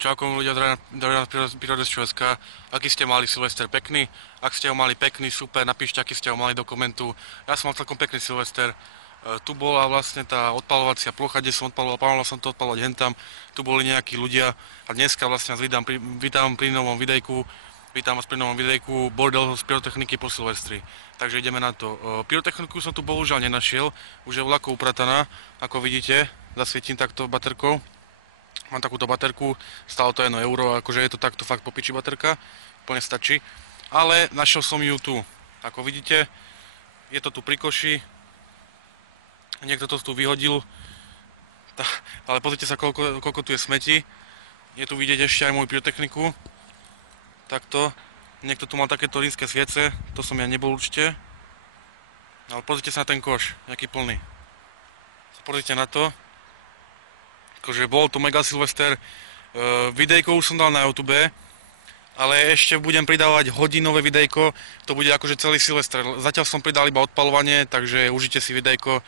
Čauko ľudia, zdravím nás Príroda z Česka. Aký ste mali Silvester? Pekný? Ak ste ho mali pekný, super, napíšte, aký ste ho mali do komentu. Ja som mal celkom pekný Silvester. Tu bola vlastne tá odpalovacia plocha, kde som plánoval som to odpalovať hentam. Tu boli nejakí ľudia a dneska vlastne vás vítam pri novom videjku. Vítam vás pri novom videjku Bordel z pyrotechniky po Silvestri. Takže ideme na to. Pyrotechniku som tu bohužiaľ nenašiel, už je ľahko uprataná, ako vidíte. Zasvietím takto baterkou. Mám takúto baterku, stálo to 1 euro, akože je to takto fakt po piči baterka, plne stačí. Ale našiel som ju tu, ako vidíte, je to tu pri koši, niekto to tu vyhodil, ale pozrite sa, koľko tu je smeti. Je tu vidieť ešte aj moju pyrotechniku, takto. Niekto tu mal takéto rínske sviece, to som ja nebol určite. Ale pozrite sa na ten koš, aký plný. Pozrite na to. Akože bol to mega Silvester, videjko už som dal na YouTube, ale ešte budem pridávať hodinové videjko, to bude akože celý Silvester. Zatiaľ som pridal iba odpaľovanie, takže užite si videjko,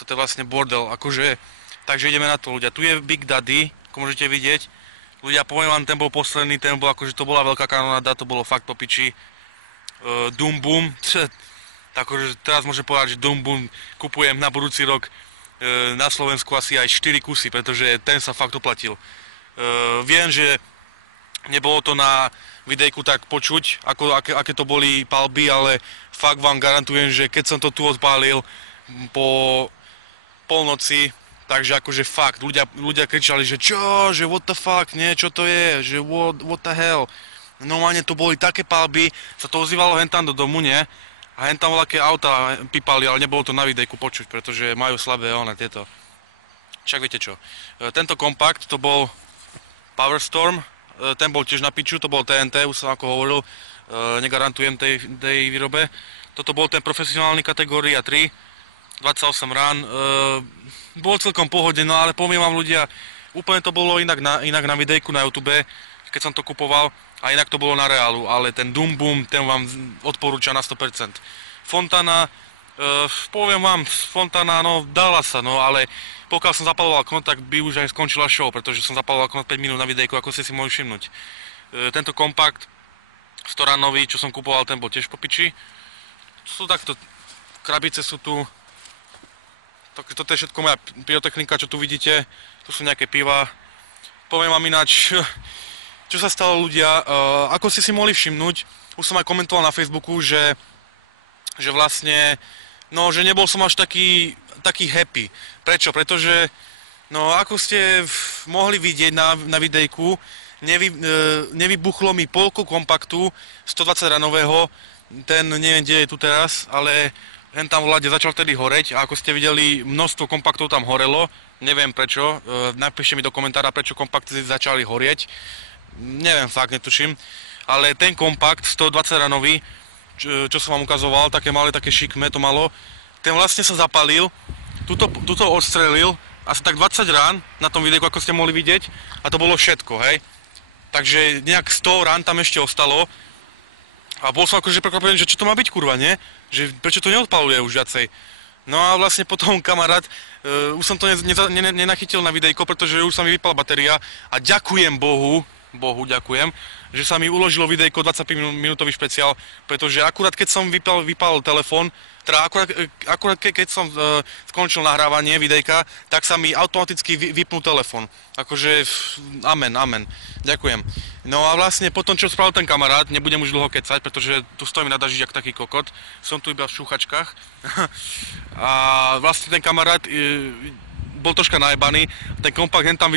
toto je vlastne bordel, akože, takže ideme na to ľudia. Tu je Big Daddy, ako môžete vidieť, ľudia, poviem vám, ten bol posledný, ten bol akože to bola veľká kanonáda, to bolo fakt po piči. Doom Boom, takže teraz môžem povedať, že Doom Boom kupujem na budúci rok. Na Slovensku asi aj 4 kusy, pretože ten sa fakt oplatil. Viem, že nebolo to na videjku tak počuť, aké to boli palby, ale fakt vám garantujem, že keď som to tu odpálil po polnoci, takže akože fakt, ľudia kričali, že čo, že what the fuck, nie, čo to je, že what the hell. Normálne to boli také palby, sa to ozývalo hentam do domu, nie? A hen tam voľaké auta pípali, ale nebolo to na videjku počuť, pretože majú slabé tieto. Však viete čo. Tento kompakt, to bol Power Storm, ten bol tiež na piču, to bol TNT, už som ako hovoril, negarantujem tej výrobe. Toto bol ten profesionálny kategória 3, 28 rán, bol celkom pohode, no ale poviem vám ľudia, úplne to bolo inak na videjku na YouTube, keď som to kupoval. A inak to bolo na reálu, ale ten Doom Boom, ten vám odporúča na 100%. Fontana, poviem vám, Fontana, no dala sa, no ale pokiaľ som zapaloval knot, tak by už aj skončila show, pretože som zapaloval knot 5 minút na videjku, ako ste si mohli všimnúť. Tento kompakt, storanový, čo som kupoval, ten bol tiež po piči. Sú takto, krabice sú tu. Toto je všetko moja pyrotechnika, čo tu vidíte. Tu sú nejaké piva. Poviem vám ináč, čo sa stalo ľudia, ako ste si mohli všimnúť, už som aj komentoval na Facebooku, že vlastne, no, že nebol som až taký happy. Prečo? Pretože, no, ako ste mohli vidieť na videjku, nevybuchlo mi polku kompaktu 120 ranového, ten neviem, kde je tu teraz, ale hen tam vláde začal tedy horeť a ako ste videli, množstvo kompaktov tam horelo, neviem prečo, napíšte mi do komentára, prečo kompakty začali horieť. Neviem, fakt netuším, ale ten kompakt 120 ranový, čo som vám ukazoval, také malé, také šikme to malo, ten vlastne sa zapalil, tuto odstrelil, asi tak 20 rán na tom videu, ako ste mohli vidieť, a to bolo všetko, hej. Takže nejak 100 rán tam ešte ostalo a bol som akože prekvapený, že čo to má byť, kurva, nie? Že prečo to neodpaluje už viacej. No a vlastne potom kamarát, už som to nenachytil na videjko, pretože už sa mi vypala batéria a ďakujem Bohu, ďakujem, že sa mi uložilo videjko 25-minútový špeciál, pretože akurát keď som vypal telefón, teda akurát keď som skončil nahrávanie videjka, tak sa mi automaticky vypnul telefón. Akože amen, ďakujem. No a vlastne potom, čo spravil ten kamarát, nebudem už dlho kecať, pretože tu stojím na daždi jak taký kokot, som tu iba v šúchačkách. A vlastne ten kamarát bol troška najebaný, ten kompakt hen tam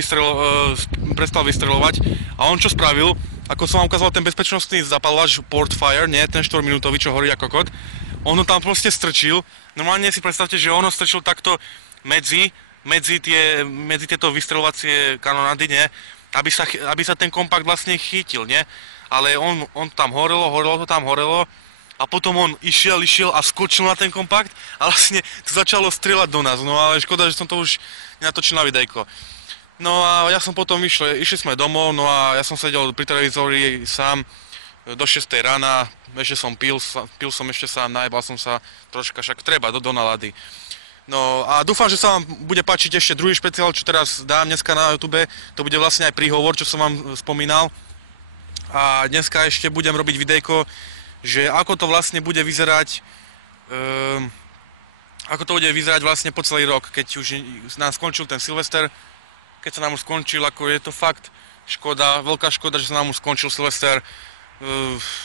prestal vystreľovať a on čo spravil, ako som vám ukazoval ten bezpečnostný zapalovač Portfire, nie, ten 4-minútový, čo horí ako kokot, on ho tam proste strčil, normálne si predstavte, že on ho strčil takto medzi tieto vystreľovacie kanonády, nie, aby sa ten kompakt vlastne chytil, nie, ale on tam horelo to tam horelo. A potom on išiel a skočil na ten kompakt a vlastne to začalo strieľať do nás, no ale škoda, že som to už nenatočil na videjko. No a ja som potom išli sme domov, no a ja som sedel pri televízori sám do 6 rána, ešte som pil som ešte sám, najebal som sa troška, však treba do nálady. No a dúfam, že sa vám bude páčiť ešte druhý špeciál, čo teraz dám dneska na YouTube. To bude vlastne aj príhovor, čo som vám spomínal. A dneska ešte budem robiť videjko, že ako to vlastne bude vyzerať, vlastne po celý rok, keď už nám skončil ten Silvester. Keď sa nám už skončil, ako je to fakt škoda, veľká škoda, že sa nám už skončil Silvester.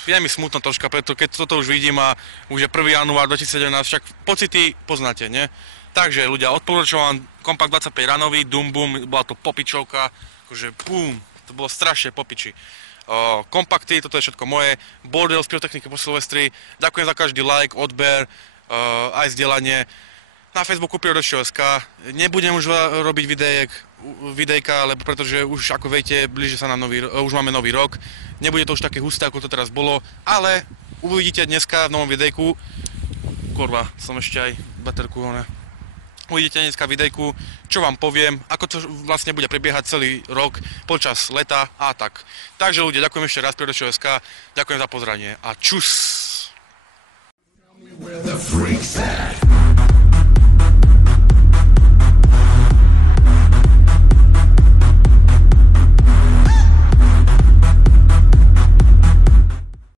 Je mi smutno troška, preto keď toto už vidím a už je 1. január 2017, však pocity poznáte, ne? Takže ľudia, odporúčam Kompakt 25 ranový, Dum Bum, bola to popičovka, akože bum, to bolo strašne popiči. Kompakty, toto je všetko moje, bordel z pyrotechniky po Silvestri, ďakujem za každý like, odber, aj zdieľanie. Na Facebooku Pyrodeštvo.sk nebudem už robiť videjka, lebo pretože už ako viete, blíži sa nám už máme nový rok. Nebude to už také husté, ako to teraz bolo, ale uvidíte dneska v novom videjku. Kurva, som ešte aj baterku, ne. Uvidíte dneska videjku, čo vám poviem, ako to vlastne bude prebiehať celý rok počas leta a tak. Takže ľudia, ďakujem ešte raz Pyrodeštvo.sk, ďakujem za pozranie a čus!